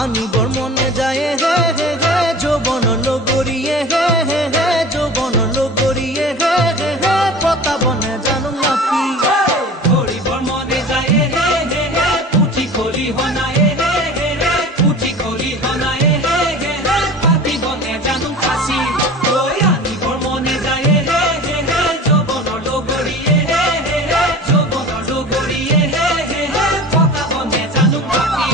আনিবৰ মনে যায় হে হে হে যৌবন লগৰিয়ে হে হে হে যৌবন লগৰিয়ে হে হে হে পতাবনে জানো নাপি ধৰিবৰ মনে যায় হে হে হে পুঠি খলি হনায় হে হে হে পুঠি খলি হনায় হে হে হে পাতিবনে জানো ফাঁচি লৈ আনিবৰ মনে যায় হে হে হে যৌবন লগৰিয়ে হে হে হে যৌবন লগৰিয়ে হে হে হে পতাবনে জানো নাপি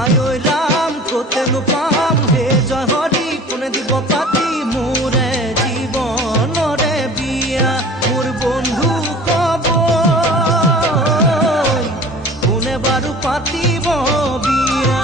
আয় ঐ ৰাম কতেনো পাম হে জয় হৰি কোনে দিব পাতি মোৰে জীৱনৰে বিয়া মোৰ বন্ধু কব কোনে বাৰু পাতিব বিয়া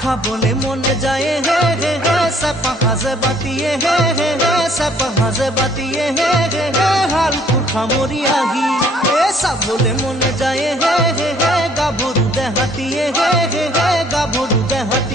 খাবলে মনে যায় হে হে হে চাপা হাজে বাতিয়ে হে হে হে চাপা হাজে বাতিয়ে হে হে হে হালকুৰ খামৰি আহি এ চাবলে মনে যায় হে হে হে গাভৰু দেহাতিয়ে হে হে হে গাভৰু দেহাতি